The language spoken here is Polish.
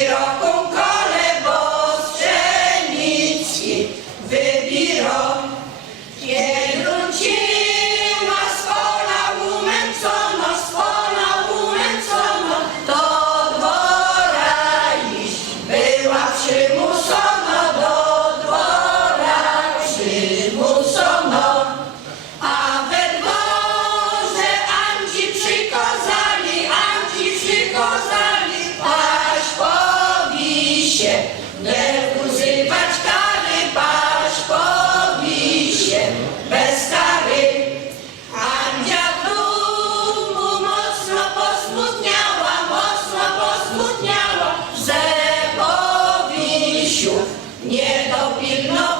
it all Nie używać kary paszkowi się bez kary. Andzia w rumu mocno posmutniała, mocno posmutniała, że powisiu nie dopilnował.